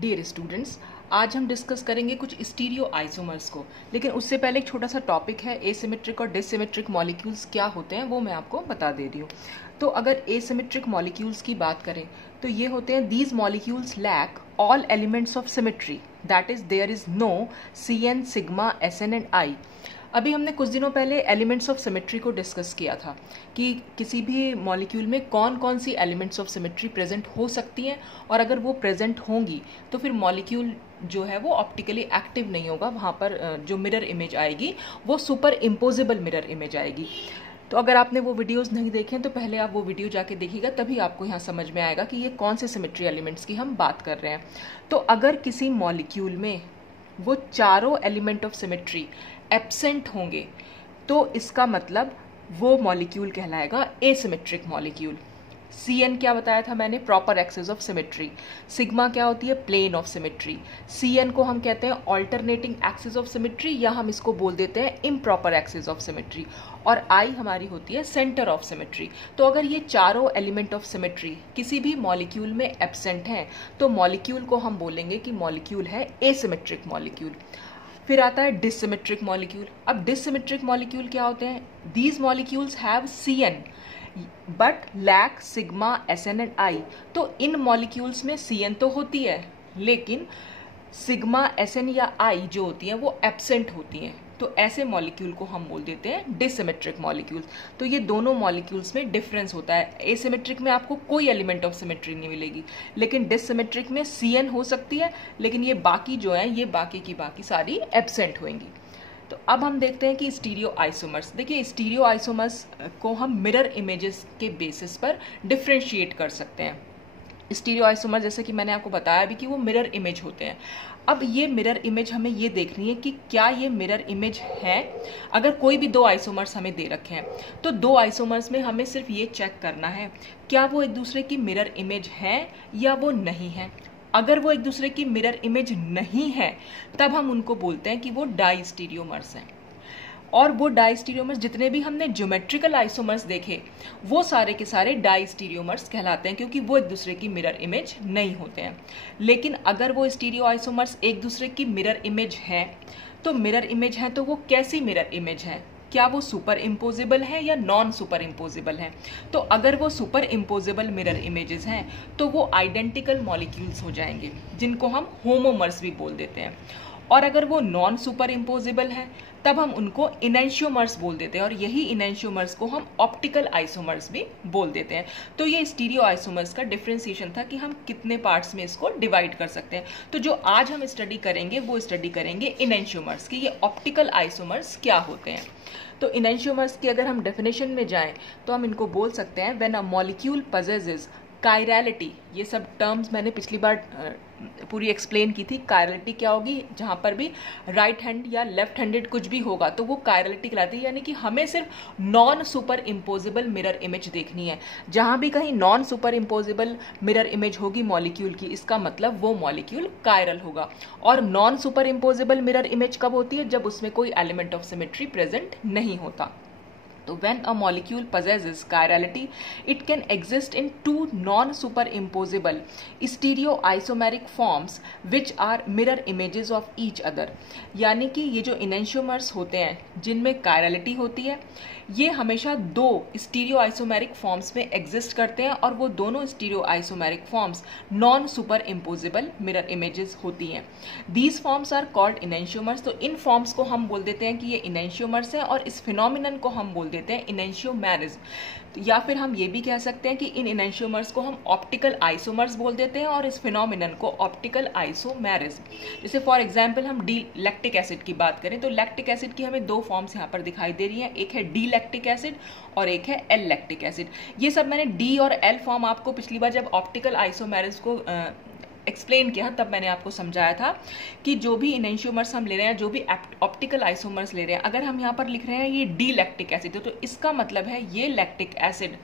Dear students, आज हम discuss करेंगे कुछ स्टीरियो आइसोमर्स को। लेकिन उससे पहले एक छोटा सा टॉपिक है, एसिमेट्रिक और डिसिमेट्रिक मॉलिक्यूल्स क्या होते हैं वो मैं आपको बता दे रही हूँ। तो अगर एसिमेट्रिक मॉलिक्यूल्स की बात करें तो ये होते हैं these molecules lack all elements of symmetry, that is there is no Cn, sigma, Sn and I। अभी हमने कुछ दिनों पहले एलिमेंट्स ऑफ सिमेट्री को डिस्कस किया था कि किसी भी मॉलिक्यूल में कौन कौन सी एलिमेंट्स ऑफ सिमेट्री प्रेजेंट हो सकती हैं, और अगर वो प्रेजेंट होंगी तो फिर मॉलिक्यूल जो है वो ऑप्टिकली एक्टिव नहीं होगा। वहाँ पर जो मिरर इमेज आएगी वो सुपर इम्पोजिबल मिरर इमेज आएगी। तो अगर आपने वो वीडियोस नहीं देखे तो पहले आप वो वीडियो जाके देखिएगा, तभी आपको यहाँ समझ में आएगा कि ये कौन से सिमेट्री एलिमेंट्स की हम बात कर रहे हैं। तो अगर किसी मॉलिक्यूल में वो चारों एलिमेंट ऑफ सिमेट्री एब्सेंट होंगे तो इसका मतलब वो मॉलिक्यूल कहलाएगा एसिमेट्रिक मॉलिक्यूल। Cn क्या बताया था मैंने, proper axis of symmetry. Sigma क्या होती है, प्लेन ऑफ सिमेट्री। Cn को हम कहते हैं ऑल्टरनेटिंग एक्सिस ऑफ सिमेट्री, या हम इसको बोल देते हैं इम्प्रॉपर एक्सिस ऑफ सिमेट्री। और I हमारी होती है सेंटर ऑफ सिमेट्री। तो अगर ये चारों एलिमेंट ऑफ सिमेट्री किसी भी मॉलिक्यूल में एब्सेंट हैं तो मॉलिक्यूल को हम बोलेंगे कि मॉलिक्यूल है एसिमेट्रिक मॉलिक्यूल। फिर आता है डिसिमेट्रिक मॉलिक्यूल। अब डिसिमेट्रिक मॉलिक्यूल क्या होते हैं, these molecules have Cn but lack sigma, Sn and I। तो इन मॉलिक्यूल्स में Cn तो होती है लेकिन सिग्मा, Sn या I जो होती हैं वो एब्सेंट होती हैं। तो ऐसे मॉलिक्यूल को हम बोल देते हैं डिसिमेट्रिक मॉलिक्यूल्स। तो ये दोनों मॉलिक्यूल्स में डिफरेंस होता है। एसिमेट्रिक में आपको कोई एलिमेंट ऑफ सिमेट्री नहीं मिलेगी, लेकिन डिसिमेट्रिक में Cn हो सकती है, लेकिन ये बाकी जो है ये बाकी की बाकी सारी एब्सेंट होंगी। तो अब हम देखते हैं कि स्टीरियो आइसोमर्स। देखिए, स्टीरियो आइसोमर्स को हम मिरर इमेजेस के बेसिस पर डिफ्रेंशिएट कर सकते हैं। स्टीरियो आइसोमर जैसे कि मैंने आपको बताया भी कि वो मिरर इमेज होते हैं। अब ये मिरर इमेज हमें ये देखनी है कि क्या ये मिरर इमेज है। अगर कोई भी दो आइसोमर्स हमें दे रखे हैं तो दो आइसोमर्स में हमें सिर्फ ये चेक करना है क्या वो एक दूसरे की मिरर इमेज है या वो नहीं है। अगर वो एक दूसरे की मिरर इमेज नहीं है तब हम उनको बोलते हैं कि वो डाइस्टीरियोमर्स हैं। और वो डाइस्टीरियोमर्स जितने भी हमने ज्योमेट्रिकल आइसोमर्स देखे वो सारे के सारे डाइस्टीरियोमर्स कहलाते हैं, क्योंकि वो एक दूसरे की मिरर इमेज नहीं होते हैं। लेकिन अगर वो स्टीरियो आइसोमर्स एक दूसरे की मिरर इमेज है तो मिरर इमेज है तो वो कैसी मिरर इमेज है, क्या वो सुपर इम्पोजिबल है या नॉन सुपर इम्पोजिबल है। तो अगर वो सुपर इम्पोजिबल मिरर इमेजेस हैं तो वो आइडेंटिकल मॉलिक्यूल्स हो जाएंगे, जिनको हम होमोमर्स भी बोल देते हैं। और अगर वो नॉन सुपर इम्पोजिबल है तब हम उनको इनेंशियोमर्स बोल देते हैं, और यही इनेंशियोमर्स को हम ऑप्टिकल आइसोमर्स भी बोल देते हैं। तो ये स्टीरियो आइसोमर्स का डिफरेंशिएशन था कि हम कितने पार्ट्स में इसको डिवाइड कर सकते हैं। तो जो आज हम स्टडी करेंगे वो स्टडी करेंगे इनेंशियोमर्स की, ये ऑप्टिकल आइसोमर्स क्या होते हैं। तो इनेंशियोमर्स की अगर हम डेफिनेशन में जाएं तो हम इनको बोल सकते हैं when a molecule possesses chirality. ये सब टर्म्स मैंने पिछली बार पूरी एक्सप्लेन की थी। कायरलिटी क्या होगी, जहां पर भी राइट हैंड या लेफ्ट हैंडेड कुछ भी होगा तो वो कायरलिटी कहलाती है, यानी कि हमें सिर्फ non super imposable mirror image देखनी है। जहां भी कहीं non super imposable mirror image होगी मॉलिक्यूल की, इसका मतलब वो मॉलिक्यूल कायरल होगा। और non super imposable mirror image कब होती है, जब उसमें कोई एलिमेंट ऑफ सिमेट्री प्रेजेंट नहीं होता। So when a molecule possesses chirality, it can exist in two non-superimposable stereoisomeric forms which are mirror images of each other। यानी कि ये जो इनेंशियोमर्स होते हैं जिनमें कायरलिटी होती है ये हमेशा दो स्टीरियो आइसोमेरिक फॉर्म्स में एग्जिस्ट करते हैं, और वो दोनों stereo isomeric forms non super imposable mirror images होती हैं। These forms are called enantiomers. तो इन फॉर्म्स को हम बोल देते हैं कि ये इनेंशियोमर्स हैं, और इस फिनोमिनन को हम बोल देते हैं इनेंशियोमेरिज्म। या फिर हम ये भी कह सकते हैं कि इन इनेंशियोमर्स को हम ऑप्टिकल आइसोमर्स बोल देते हैं और इस फिनोमिनन को ऑप्टिकल आइसोमेरिज्म। जैसे फॉर एग्जांपल हम डी लैक्टिक एसिड की बात करें तो लैक्टिक एसिड की हमें दो फॉर्म्स यहाँ पर दिखाई दे रही हैं, एक है डी लैक्टिक एसिड और एक है एल लैक्टिक एसिड। ये सब मैंने डी और एल फॉर्म आपको पिछली बार जब ऑप्टिकल आइसोमेरिज्म को एक्सप्लेन किया तब मैंने आपको समझाया था कि जो भी इनेंशियोमर्स हम ले रहे हैं, जो भी ऑप्टिकल आइसोमर्स ले रहे हैं, अगर हम यहाँ पर लिख रहे हैं ये डी लैक्टिक एसिड तो इसका मतलब है ये lactic acid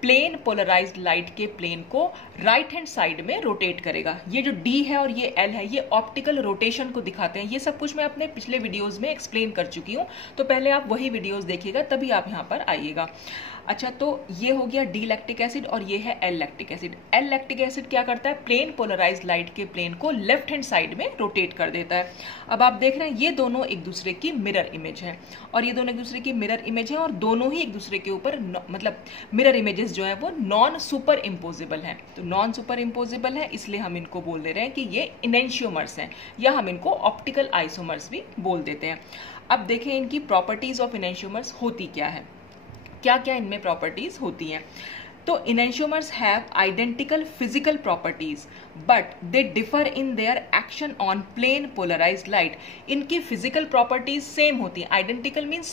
plane polarised light के प्लेन को राइट हैंड साइड में रोटेट करेगा। ये जो डी है और ये एल है ये ऑप्टिकल रोटेशन को दिखाते हैं। ये सब कुछ मैं अपने पिछले वीडियोस में एक्सप्लेन कर चुकी हूँ, तो पहले आप वही वीडियोस देखिएगा तभी आप यहाँ पर आइएगा। अच्छा, तो ये हो गया डी लैक्टिक एसिड और ये है L lactic acid. L lactic acid क्या करता है, प्लेन पोलराइज्ड लाइट के प्लेन को लेफ्ट हैंड साइड में रोटेट कर देता है। अब आप देख रहे हैं ये दोनों एक दूसरे की मिरर इमेज है, और ये दोनों एक दूसरे की मिरर इमेज है, और दोनों ही एक दूसरे के ऊपर मतलब मिरर इमेजेस जो है वो नॉन सुपर इम्पोजिबल है। तो नॉन सुपर इम्पोजिबल है इसलिए हम इनको बोल दे रहे हैं कि ये इनेंशियोमर्स हैं, या हम इनको ऑप्टिकल आइसोमर्स भी बोल देते हैं। अब देखें इनकी प्रॉपर्टीज ऑफ इनेंशियोमर्स होती क्या है, क्या क्या इनमें प्रॉपर्टीज होती हैं। तो enantiomers have identical physical properties but they differ in their action on plane polarised light. इनकी फिजिकल प्रॉपर्टीज सेम होती हैं, identical means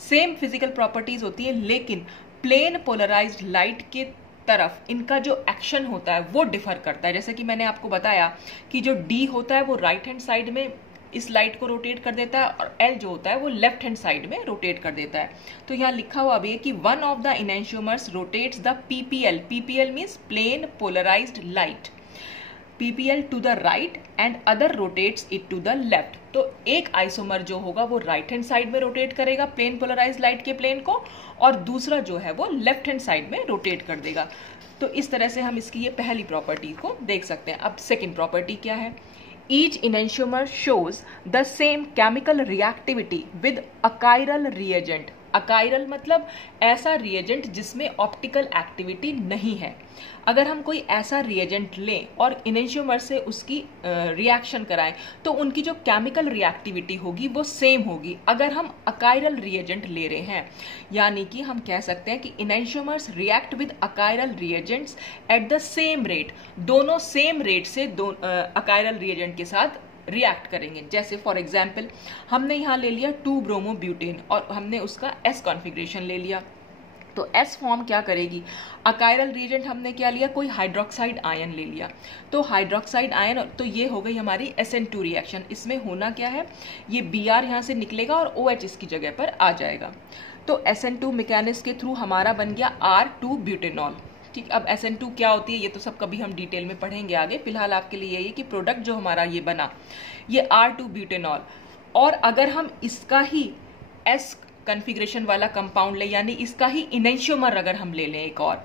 same physical properties होती है, लेकिन प्लेन पोलराइज्ड लाइट के तरफ इनका जो एक्शन होता है वो डिफर करता है। जैसे कि मैंने आपको बताया कि जो डी होता है वो राइट हैंड साइड में इस लाइट को रोटेट कर देता है, और एल जो होता है वो लेफ्ट हैंड साइड में रोटेट कर देता है। तो यहाँ लिखा हुआ भी है कि one of the enantiomers rotates the PPL, PPL means plane polarised light, PPL to the right and other rotates it to the left. तो एक आइसोमर जो होगा वो राइट हैंड साइड में रोटेट करेगा प्लेन पोलराइज्ड लाइट के plane को, और दूसरा जो है वो लेफ्ट हैंड साइड में रोटेट कर देगा। तो इस तरह से हम इसकी ये पहली प्रॉपर्टी को देख सकते हैं। अब सेकेंड प्रॉपर्टी क्या है, each enantiomer shows the same chemical reactivity with a chiral reagent। अकाइरल मतलब ऐसा रिएजेंट जिसमें ऑप्टिकल एक्टिविटी नहीं है। अगर हम कोई ऐसा रिएजेंट लें और इनेंशियोमर से उसकी रिएक्शन कराएं तो उनकी जो केमिकल रिएक्टिविटी होगी वो सेम होगी अगर हम अकाइरल रिएजेंट ले रहे हैं। यानी कि हम कह सकते हैं कि enantiomers react with achiral reagents at the same rate, दोनों सेम रेट से अकाइरल रिएजेंट के साथ रिएक्ट करेंगे। जैसे फॉर एग्जाम्पल हमने यहाँ ले लिया 2-ब्रोमोब्यूटेन और हमने उसका S कॉन्फ़िगरेशन ले लिया, तो S फॉर्म क्या करेगी, अकाइरल रिएजेंट हमने क्या लिया, कोई हाइड्रोक्साइड आयन ले लिया, तो हाइड्रोक्साइड आयन, तो ये हो गई हमारी SN2 रिएक्शन। इसमें होना क्या है, ये Br यहाँ से निकलेगा और OH इसकी जगह पर आ जाएगा। तो SN2 मैकेनिज्म के थ्रू हमारा बन गया R2 ब्यूटेनॉल। ठीक, अब SN2 क्या होती है ये तो सब कभी हम डिटेल में पढ़ेंगे आगे। फिलहाल आपके लिए यही कि प्रोडक्ट जो हमारा ये बना ये R2 ब्यूटेनॉल, और अगर हम इसका ही S कॉन्फ़िगरेशन वाला कंपाउंड ले, यानी इसका ही इनेंशियोमर अगर हम ले लें एक और,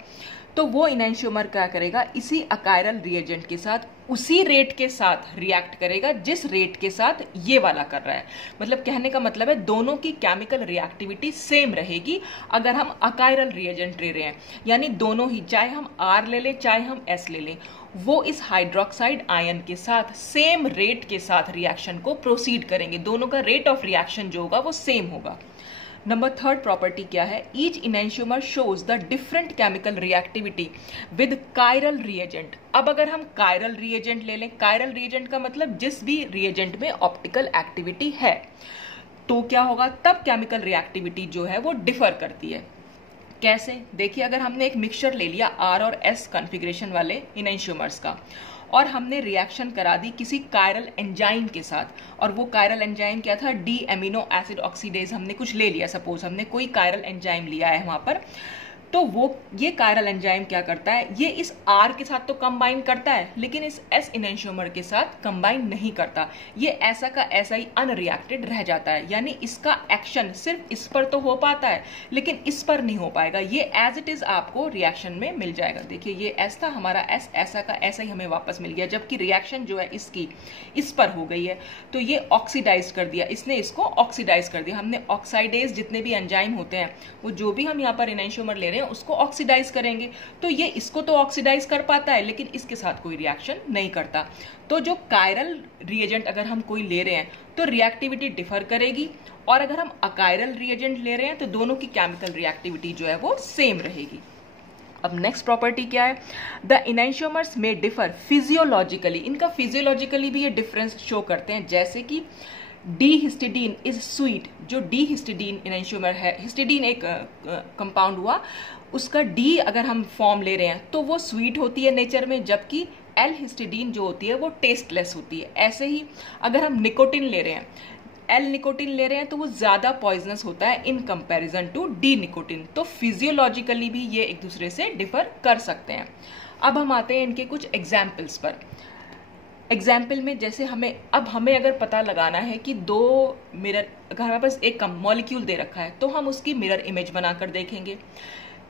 तो वो इनेंशियोमर क्या करेगा, इसी अकाइरल रिएजेंट के साथ उसी रेट के साथ रिएक्ट करेगा जिस रेट के साथ ये वाला कर रहा है। मतलब कहने का मतलब है दोनों की केमिकल रिएक्टिविटी सेम रहेगी अगर हम अकाइरल रिएजेंट ले रहे हैं, यानी दोनों ही, चाहे हम R ले लें चाहे हम S ले लें, वो इस हाइड्रोक्साइड आयन के साथ सेम रेट के साथ रिएक्शन को प्रोसीड करेंगे। दोनों का रेट ऑफ रिएक्शन जो होगा वो सेम होगा। नंबर थर्ड प्रॉपर्टी क्या है, each enantiomer shows the different chemical reactivity with chiral reagent. अब अगर हम कायरल रिएजेंट ले लें, कायरल रिएजेंट का मतलब जिस भी रिएजेंट में ऑप्टिकल एक्टिविटी है, तो क्या होगा, तब केमिकल रिएक्टिविटी जो है वो डिफर करती है। कैसे, देखिए अगर हमने एक मिक्सचर ले लिया R और S कॉन्फ़िगरेशन वाले इनेंशियोमर्स का, और हमने रिएक्शन करा दी किसी कायरल एंजाइम के साथ, और वो कायरल एंजाइम क्या था, डी एमिनो एसिड ऑक्सीडेज हमने कुछ ले लिया, सपोज हमने कोई कायरल एंजाइम लिया है वहां पर, तो वो ये कायरल एंजाइम क्या करता है, ये इस R के साथ तो कंबाइन करता है लेकिन इस S इनेंशियोमर के साथ कंबाइन नहीं करता, ये ऐसा का ऐसा ही अनरिएक्टेड रह जाता है। यानी इसका एक्शन सिर्फ इस पर तो हो पाता है लेकिन इस पर नहीं हो पाएगा, ये एज इट इज आपको रिएक्शन में मिल जाएगा। देखिए ये S था हमारा, S ऐसा का ऐसा ही हमें वापस मिल गया, जबकि रिएक्शन जो है इसकी इस पर हो गई है, तो ये ऑक्सीडाइज कर दिया, इसने इसको ऑक्सीडाइज कर दिया। हमने ऑक्साइडेज जितने भी एंजाइम होते हैं वो जो भी हम यहाँ पर इनेंशियोमर ले रहे हैं उसको ऑक्सीडाइज करेंगे, तो ये इसको तो ऑक्सीडाइज कर पाता है लेकिन इसके साथ कोई रिएक्शन नहीं करता। तो जो कायरल रिएजेंट अगर हम कोई ले रहे हैं तो रिएक्टिविटी डिफर करेगी, और अगर हम अकायरल रिएजेंट ले रहे हैं तो दोनों की केमिकल रिएक्टिविटी जो है वो सेम रहेगी। अब नेक्स्ट प्रॉपर्टी क्या है, द इनेंशियोमर्स में डिफर फिजियोलॉजिकली, इनका फिजियोलॉजिकली भी ये डिफरेंस शो करते हैं। जैसे कि डी हिस्टिडीन इज स्वीट, जो डी हिस्टिडीन इनेंशियोमर है, हिस्टिडीन एक कंपाउंड हुआ, उसका डी अगर हम फॉर्म ले रहे हैं तो वो स्वीट होती है नेचर में, जबकि एल हिस्टिडीन जो होती है वो टेस्टलेस होती है। ऐसे ही अगर हम निकोटिन ले रहे हैं, एल निकोटिन ले रहे हैं तो वो ज्यादा पॉइजनस होता है in comparison to D nicotine. तो फिजियोलॉजिकली भी ये एक दूसरे से डिफर कर सकते हैं। अब हम आते हैं इनके कुछ एग्जाम्पल्स पर। एग्जाम्पल में जैसे हमें अगर पता लगाना है कि दो मिरर, अगर हमारे पास एक मॉलिक्यूल दे रखा है तो हम उसकी मिरर इमेज बनाकर देखेंगे।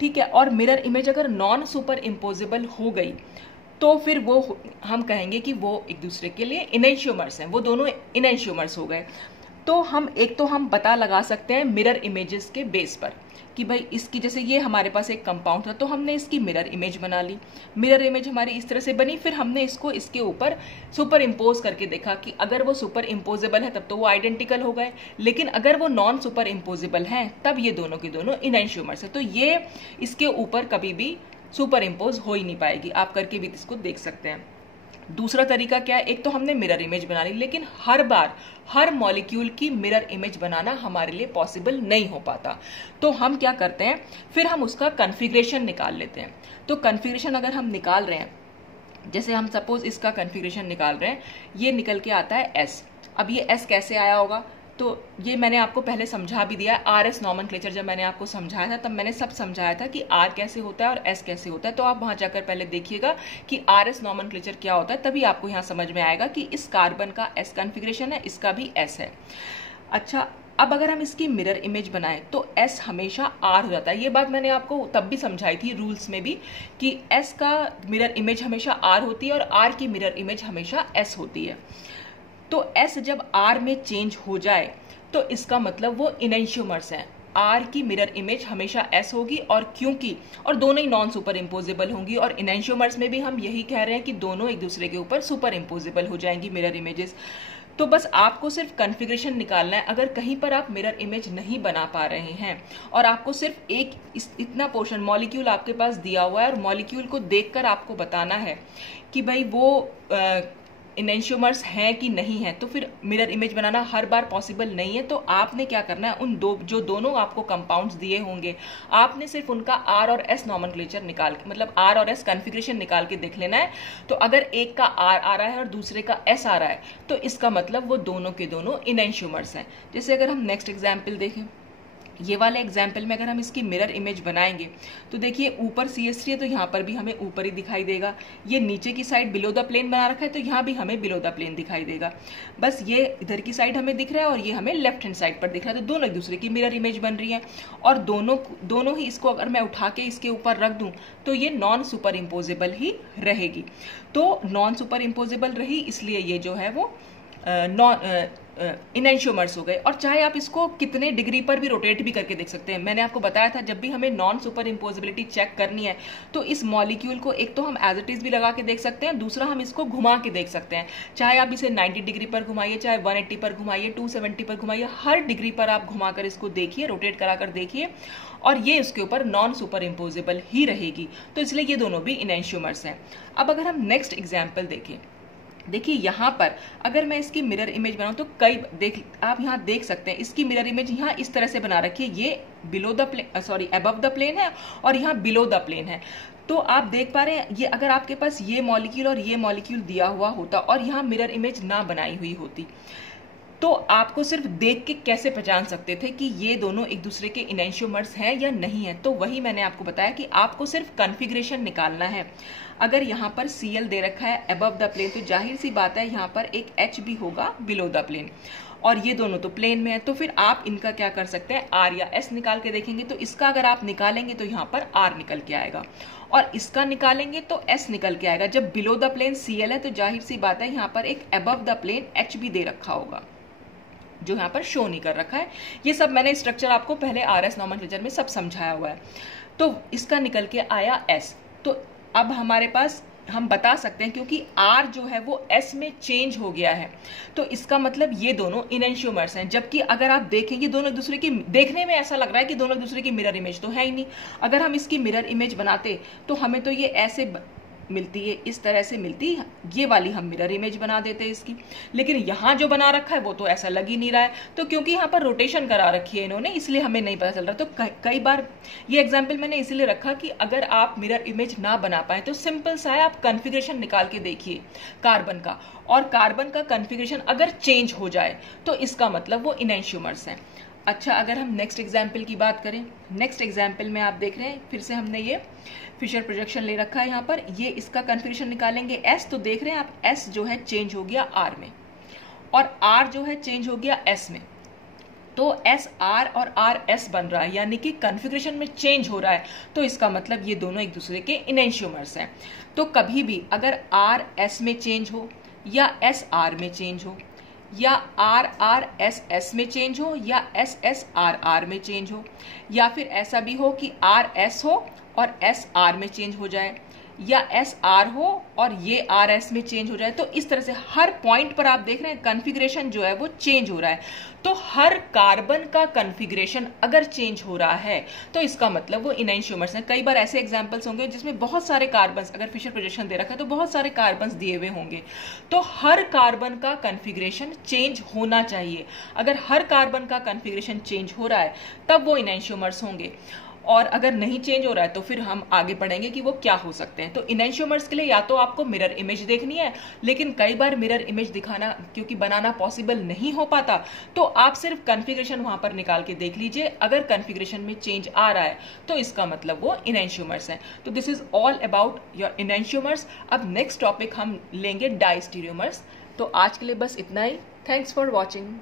ठीक है। और मिरर इमेज अगर नॉन सुपर इम्पोजेबल हो गई तो फिर वो हम कहेंगे कि वो एक दूसरे के लिए इनेंशियोमर्स हैं, वो दोनों इनेंशियोमर्स हो गए। तो हम पता लगा सकते हैं मिरर इमेजेस के बेस पर कि भाई इसकी, जैसे ये हमारे पास एक कंपाउंड था तो हमने इसकी मिरर इमेज बना ली, मिरर इमेज हमारी इस तरह से बनी, फिर हमने इसको इसके ऊपर सुपर इम्पोज करके देखा कि अगर वो सुपर इम्पोजेबल है तब तो वो आइडेंटिकल हो गए, लेकिन अगर वो नॉन सुपर इम्पोजेबल है तब ये दोनों के दोनों इनेंशियोमर्स है। तो ये इसके ऊपर कभी भी सुपर इम्पोज हो ही नहीं पाएगी, आप करके भी इसको देख सकते हैं। दूसरा तरीका क्या है, एक तो हमने मिरर इमेज बना ली, लेकिन हर बार हर मॉलिक्यूल की मिरर इमेज बनाना हमारे लिए पॉसिबल नहीं हो पाता। तो हम क्या करते हैं, फिर हम उसका कॉन्फ़िगरेशन निकाल लेते हैं। तो कॉन्फ़िगरेशन अगर हम निकाल रहे हैं, जैसे हम सपोज इसका कॉन्फ़िगरेशन निकाल रहे हैं, ये निकल के आता है एस। अब ये एस कैसे आया होगा, तो ये मैंने आपको पहले समझा भी दिया है। आर एस नॉमेनक्लेचर जब मैंने आपको समझाया था तब मैंने सब समझाया था कि आर कैसे होता है और एस कैसे होता है। तो आप वहां जाकर पहले देखिएगा कि आर एस नॉमेनक्लेचर क्या होता है, तभी आपको यहाँ समझ में आएगा कि इस कार्बन का एस कॉन्फ़िगरेशन है, इसका भी एस है। अच्छा, अब अगर हम इसकी मिरर इमेज बनाएं तो एस हमेशा आर हो जाता है। ये बात मैंने आपको तब भी समझाई थी रूल्स में भी कि एस का मिरर इमेज हमेशा आर होती है और आर की मिरर इमेज हमेशा एस होती है। तो S जब R में चेंज हो जाए तो इसका मतलब वो इनेंशियोमर्स हैं। R की मिरर इमेज हमेशा S होगी, और क्योंकि और दोनों ही नॉन सुपर इम्पोजेबल होंगी, और इनेंशियोमर्स में भी हम यही कह रहे हैं कि दोनों एक दूसरे के ऊपर सुपर इम्पोजेबल हो जाएंगी मिरर इमेजेस। तो बस आपको सिर्फ कॉन्फ़िगरेशन निकालना है। अगर कहीं पर आप मिरर इमेज नहीं बना पा रहे हैं और आपको सिर्फ इतना पोर्शन मॉलिक्यूल आपके पास दिया हुआ है और मॉलिक्यूल को देखकर आपको बताना है कि भाई वो इनेंशियोमर्स हैं कि नहीं है, तो फिर मिरर इमेज बनाना हर बार पॉसिबल नहीं है। तो आपने क्या करना है, उन दो जो दोनों आपको कंपाउंड्स दिए होंगे, आपने सिर्फ उनका आर और एस नॉमेनक्लेचर निकाल के, मतलब आर और एस कॉन्फ़िगरेशन निकाल के देख लेना है। तो अगर एक का आर आ रहा है और दूसरे का एस आ रहा है तो इसका मतलब वो दोनों के दोनों इनेंशियोमर्स हैं। जैसे अगर हम नेक्स्ट एग्जाम्पल देखें, ये वाले एग्जाम्पल में अगर हम इसकी मिरर इमेज बनाएंगे तो देखिए ऊपर CH3 है तो यहाँ पर भी हमें ऊपर ही दिखाई देगा। ये नीचे की साइड बिलो द प्लेन बना रखा है तो यहाँ भी हमें बिलो द प्लेन दिखाई देगा। बस ये इधर की साइड हमें दिख रहा है और ये हमें लेफ्ट हैंड साइड पर दिख रहा है। तो दोनों एक दूसरे की मिरर इमेज बन रही है, और दोनों ही इसको अगर मैं उठा के इसके ऊपर रख दूं तो ये नॉन सुपर इम्पोजेबल ही रहेगी। तो नॉन सुपर इम्पोजेबल रही, इसलिए ये जो है वो इनेंशियोमर्स हो गए। और चाहे आप इसको कितने डिग्री पर भी रोटेट भी करके देख सकते हैं। मैंने आपको बताया था जब भी हमें नॉन सुपर इम्पोजिबिलिटी चेक करनी है तो इस मॉलिक्यूल को एक तो हम एज इट इज भी लगा के देख सकते हैं, दूसरा हम इसको घुमा के देख सकते हैं। चाहे आप इसे 90 डिग्री पर घुमाइए, चाहे 180 पर घुमाइए, 270 पर घुमाइए, हर डिग्री पर आप घुमाकर इसको देखिए, रोटेट कराकर देखिए, और ये इसके ऊपर नॉन सुपर इम्पोजेबल ही रहेगी। तो इसलिए ये दोनों भी इनेंशियोमर्स हैं। अब अगर हम नेक्स्ट एग्जाम्पल देखें, देखिए यहाँ पर अगर मैं इसकी मिरर इमेज बनाऊं तो आप यहाँ देख सकते हैं इसकी मिरर इमेज यहाँ इस तरह से बना रखी है। ये below the plane, sorry above the plane है और यहाँ बिलो द प्लेन है। तो आप देख पा रहे हैं, ये अगर आपके पास ये मॉलिक्यूल और ये मॉलिक्यूल दिया हुआ होता और यहाँ मिरर इमेज ना बनाई हुई होती तो आपको सिर्फ देख के कैसे पहचान सकते थे कि ये दोनों एक दूसरे के इनेंशियोमर्स हैं या नहीं है। तो वही मैंने आपको बताया कि आपको सिर्फ कॉन्फ़िगरेशन निकालना है। अगर यहाँ पर Cl दे रखा है अबव द प्लेन तो जाहिर सी बात है यहाँ पर एक H भी होगा बिलो द प्लेन, और ये दोनों तो प्लेन में है। तो फिर आप इनका क्या कर सकते हैं, R या S निकाल के देखेंगे। तो इसका अगर आप निकालेंगे तो यहाँ पर R निकल के आएगा, और इसका निकालेंगे तो S निकल के आएगा। जब बिलो द प्लेन Cl है तो जाहिर सी बात है यहाँ पर एक अबव द प्लेन H भी दे रखा होगा, जो यहाँ पर शो नहीं कर रखा है। ये सब मैंने स्ट्रक्चर आपको पहले RS नॉमेनक्लेचर में सब समझाया हुआ है। तो इसका निकल के आया S। तो अब हमारे पास हम बता सकते हैं क्योंकि R जो है वो S में चेंज हो गया है, तो इसका मतलब ये दोनों इनेंशियोमर्स हैं। जबकि अगर आप देखें ये दोनों एक दूसरे की, देखने में ऐसा लग रहा है कि दोनों एक दूसरे की मिरर इमेज तो है ही नहीं। अगर हम इसकी मिरर इमेज बनाते तो हमें तो ये ऐसे मिलती है, इस तरह से मिलती, ये वाली हम मिरर इमेज बना देते हैं इसकी। लेकिन यहाँ जो बना रखा है वो तो ऐसा लग ही नहीं रहा है। तो क्योंकि यहाँ पर रोटेशन करा रखी है इन्होंने, इसलिए हमें नहीं पता चल रहा। तो कई बार ये एग्जाम्पल मैंने इसीलिए रखा कि अगर आप मिरर इमेज ना बना पाए तो सिंपल सा है, आप कॉन्फ़िगरेशन निकाल के देखिए कार्बन का, और कार्बन का कॉन्फ़िगरेशन अगर चेंज हो जाए तो इसका मतलब वो इनेंशियोमर्स हैं। अच्छा, अगर हम नेक्स्ट एग्जाम्पल की बात करें, नेक्स्ट एग्जाम्पल में आप देख रहे हैं फिर से हमने ये फिशर प्रोजेक्शन ले रखा है। यहाँ पर ये इसका कॉन्फ़िगरेशन निकालेंगे S, तो देख रहे हैं आप S जो है चेंज हो गया R में, और R जो है चेंज हो गया S में। तो एस आर और आर एस बन रहा है, यानी कि कॉन्फ़िगरेशन में चेंज हो रहा है, तो इसका मतलब ये दोनों एक दूसरे के इनेंशियोमर्स हैं। तो कभी भी अगर आर एस में चेंज हो या एस आर में चेंज हो या आर आर एस एस में चेंज हो या एस एस आर आर में चेंज हो, या फिर ऐसा भी हो कि आर एस हो और एस आर में चेंज हो जाए, या एस आर हो और ये आर एस में चेंज हो जाए, तो इस तरह से हर पॉइंट पर आप देख रहे हैं कॉन्फ़िगरेशन जो है वो चेंज हो रहा है। तो हर कार्बन का कॉन्फ़िगरेशन अगर चेंज हो रहा है तो इसका मतलब वो इनेंशियोमर्स हैं। कई बार ऐसे एग्जांपल्स होंगे जिसमें बहुत सारे कार्बन्स, अगर फिशर प्रोजेक्शन दे रखा है तो बहुत सारे कार्बन्स दिए हुए होंगे, तो हर कार्बन का कॉन्फ़िगरेशन चेंज होना चाहिए। अगर हर कार्बन का कॉन्फ़िगरेशन चेंज हो रहा है तब वो इनेंशियोमर्स होंगे, और अगर नहीं चेंज हो रहा है तो फिर हम आगे पढ़ेंगे कि वो क्या हो सकते हैं। तो इनेंशियोमर्स के लिए या तो आपको मिरर इमेज देखनी है, लेकिन कई बार मिरर इमेज दिखाना क्योंकि बनाना पॉसिबल नहीं हो पाता, तो आप सिर्फ कॉन्फ़िगरेशन वहां पर निकाल के देख लीजिए। अगर कॉन्फ़िगरेशन में चेंज आ रहा है तो इसका मतलब वो इनेंशियोमर्स हैं। तो this is all about your enantiomers. अब नेक्स्ट टॉपिक हम लेंगे डायस्टीरियोमर्स। तो आज के लिए बस इतना ही। Thanks for watching.